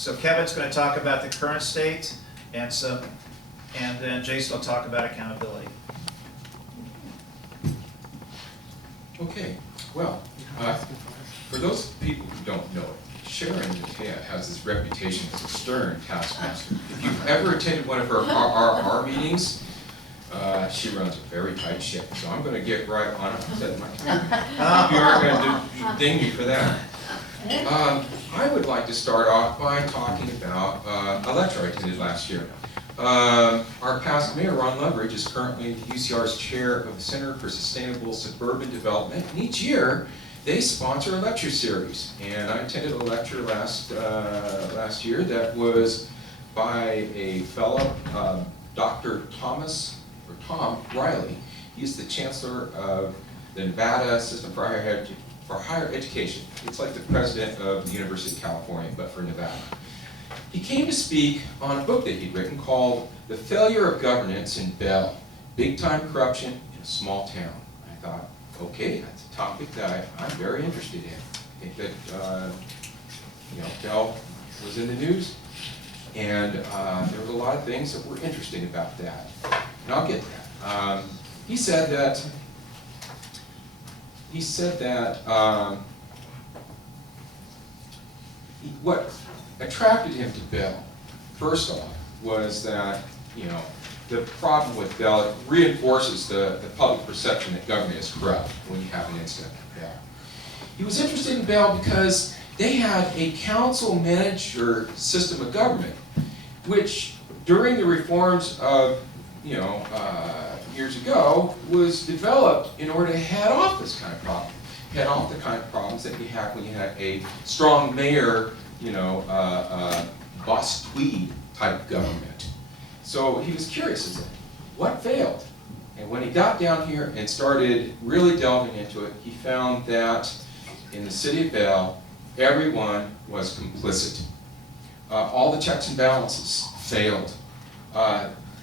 So Kevin's going to talk about the current state, and then Jason will talk about accountability. Okay, well, for those people who don't know it, Sharon McCann has this reputation as a stern taskmaster. If you've ever attended one of her RRR meetings, she runs a very tight ship. So I'm going to get right on it. Set my time. You aren't going to ding me for that. I would like to start off by talking about a lecture I attended last year. Our past mayor, Ron Loveridge, is currently UCR's chair of the Center for Sustainable Suburban Development, and each year they sponsor a lecture series. And I attended a lecture last year that was by a fellow, Dr. Tom Riley. He's the chancellor of the Nevada System for Higher Education. It's like the president of the University of California, but for Nevada. He came to speak on a book that he'd written called The Failure of Governance in Bell, Big Time Corruption in a Small Town. I thought, okay, that's a topic that I'm very interested in. I think that, Bell was in the news, and there were a lot of things that were interesting about that. And I'll get that. He said that what attracted him to Bell, first off, was that, the problem with Bell, it reinforces the public perception that government is corrupt when you have an incident like Bell. He was interested in Bell because they had a council-manager system of government, which during the reforms of, years ago, was developed in order to head off this kind of problem. Head off the kind of problems that you have when you have a strong mayor, boss tweed type government. So he was curious as to what failed. And when he got down here and started really delving into it, he found that in the city of Bell, everyone was complicit. All the checks and balances failed.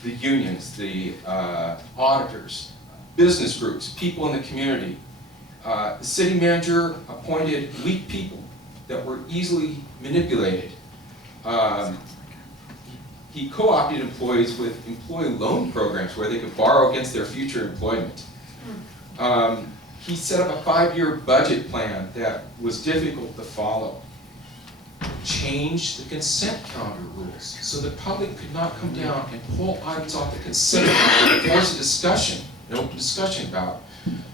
The unions, the auditors, business groups, people in the community. The city manager appointed weak people that were easily manipulated. He co-opted employees with employee loan programs where they could borrow against their future employment. He set up a 5-year budget plan that was difficult to follow. Changed the consent calendar rules so the public could not come down and pull items off the consent calendar and force a discussion, an open discussion about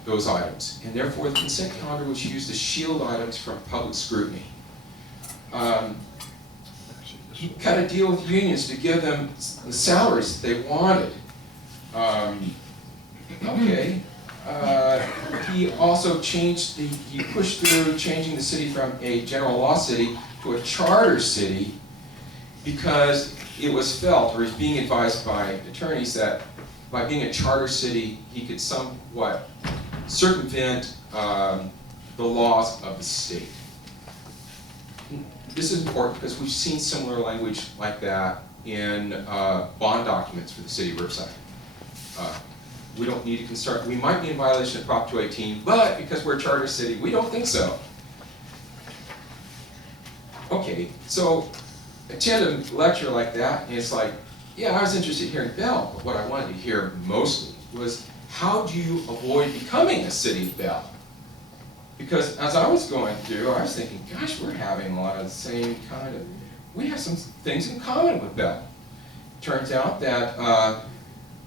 those items. And therefore the consent calendar was used to shield items from public scrutiny. He cut a deal with unions to give them the salaries that they wanted. He also he pushed through changing the city from a general law city to a charter city because it was felt, or was being advised by attorneys, that by being a charter city, he could somewhat circumvent the laws of the state. This is important because we've seen similar language like that in bond documents for the city of Riverside. We don't need to construct, we might be in violation of Prop 218, but because we're a charter city, we don't think so. Okay, so attend a lecture like that, and it's like, yeah, I was interested in hearing Bell, but what I wanted to hear mostly was, how do you avoid becoming a city of Bell? Because as I was going through, I was thinking, gosh, we're having a lot of the same kind of, we have some things in common with Bell. Turns out that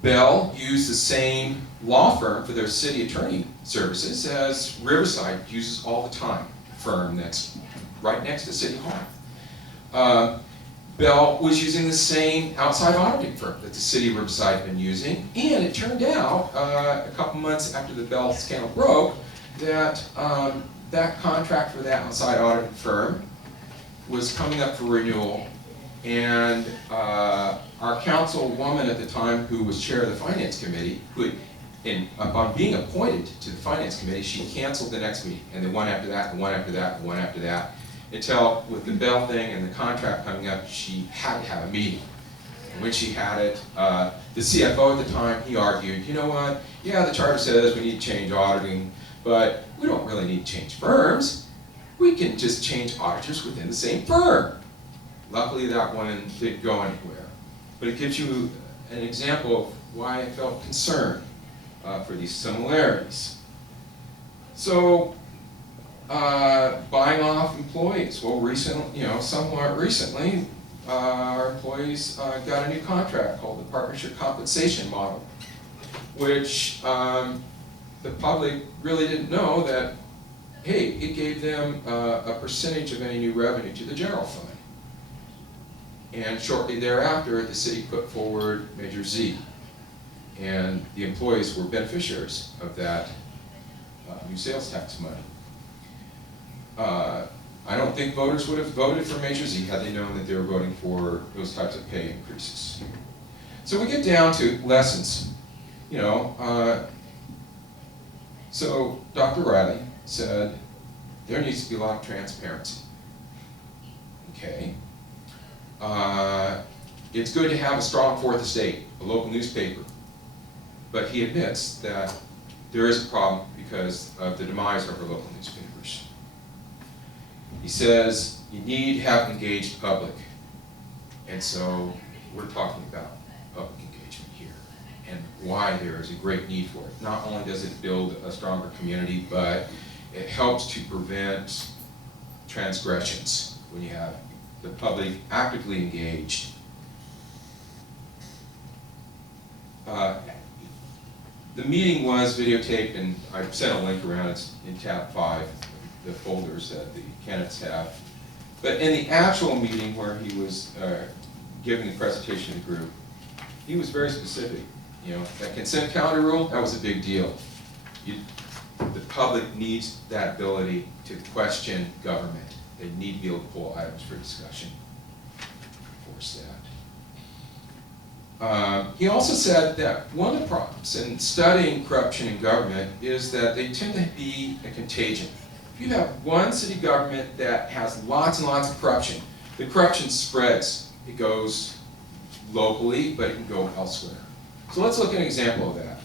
Bell used the same law firm for their city attorney services as Riverside uses all the time, a firm that's right next to City Hall. Bell was using the same outside auditing firm that the city of Riverside had been using, and it turned out, a couple months after the Bell scandal broke, that that contract for that outside auditing firm was coming up for renewal, and our councilwoman at the time, who was chair of the finance committee, upon being appointed to the finance committee, she canceled the next meeting, and the one after that, the one after that, the one after that, until with the Bell thing and the contract coming up, she had to have a meeting. And when she had it, the CFO at the time, he argued, you know what, yeah, the charter says we need to change auditing, but we don't really need to change firms. We can just change auditors within the same firm. Luckily, that one didn't go anywhere. But it gives you an example of why I felt concerned for these similarities. So, buying off employees. Well, somewhat recently, our employees got a new contract called the Partnership Compensation Model, which the public really didn't know that, hey, it gave them a percentage of any new revenue to the general fund. And shortly thereafter, the city put forward Measure Z, and the employees were beneficiaries of that new sales tax money. I don't think voters would have voted for Measure Z had they known that they were voting for those types of pay increases. So we get down to lessons. So Dr. Riley said there needs to be a lot of transparency. Okay. It's good to have a strong fourth estate, a local newspaper. But he admits that there is a problem because of the demise of our local newspapers. He says you need to have an engaged public. And so we're talking about public engagement here and why there is a great need for it. Not only does it build a stronger community, but it helps to prevent transgressions when you have the public actively engaged. The meeting was videotaped, and I sent a link around. It's in tab 5, the folders that the candidates have. But in the actual meeting where he was giving the presentation to the group, he was very specific. That consent calendar rule, that was a big deal. The public needs that ability to question government. They need to be able to pull items for discussion. Force that. He also said that one of the problems in studying corruption in government is that they tend to be a contagion. If you have one city government that has lots and lots of corruption, the corruption spreads. It goes locally, but it can go elsewhere. So let's look at an example of that.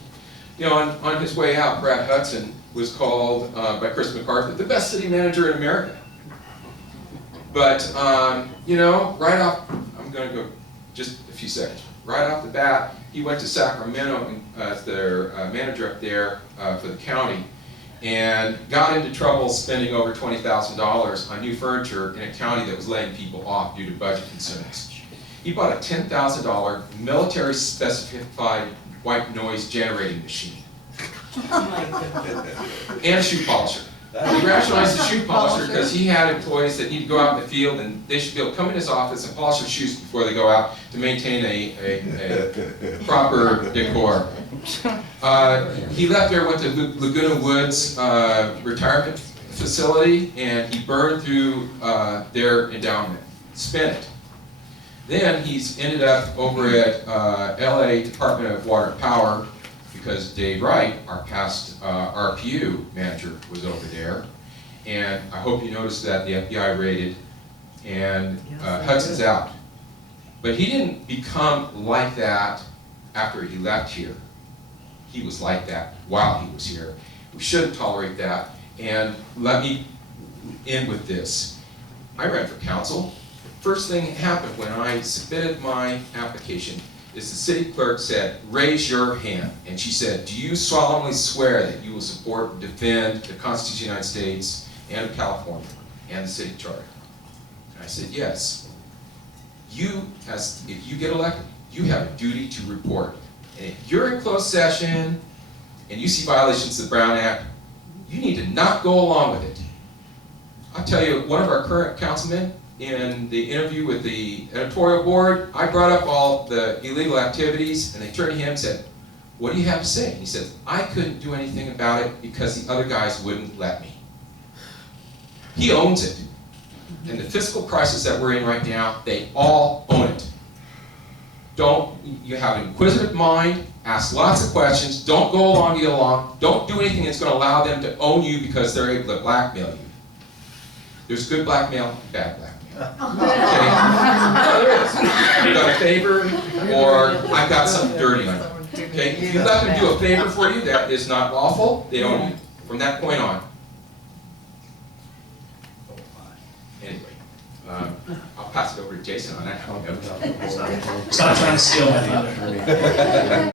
On his way out, Brad Hudson was called by Chris McCarthy the best city manager in America. But, right off, I'm going to go just a few seconds. Right off the bat, he went to Sacramento as their manager up there for the county and got into trouble spending over $20,000 on new furniture in a county that was laying people off due to budget concerns. He bought a $10,000 military-specified white noise generating machine. Oh my goodness. And a shoe polisher. He rationalized the shoe polisher because he had employees that need to go out in the field and they should be able to come in his office and polish their shoes before they go out to maintain a proper decor. He left there, went to Laguna Woods retirement facility, and he burned through their endowment, spent it. Then he's ended up over at LA Department of Water and Power, because Dave Wright, our past RPU manager, was over there. And I hope you noticed that the FBI raided, and Hudson's out. But he didn't become like that after he left here. He was like that while he was here. We shouldn't tolerate that. And let me end with this. I ran for council. First thing that happened when I submitted my application is the city clerk said, raise your hand. And she said, do you solemnly swear that you will support and defend the Constitution of the United States and of California and the city charter? And I said, yes. If you get elected, you have a duty to report. And if you're in closed session and you see violations of the Brown Act, you need to not go along with it. I'll tell you, one of our current councilmen, in the interview with the editorial board, I brought up all the illegal activities, and they turned to him and said, what do you have to say? And he said, I couldn't do anything about it because the other guys wouldn't let me. He owns it. And the fiscal crisis that we're in right now, they all own it. You have an inquisitive mind, ask lots of questions, don't go along to get along, don't do anything that's going to allow them to own you because they're able to blackmail you. There's good blackmail and bad blackmail. Okay? No, there is. I've done a favor, or I've got something dirty on you. Okay? If you let them do a favor for you, that is not lawful. They own you from that point on. Anyway, I'll pass it over to Jason on that. Stop trying to steal my thunder.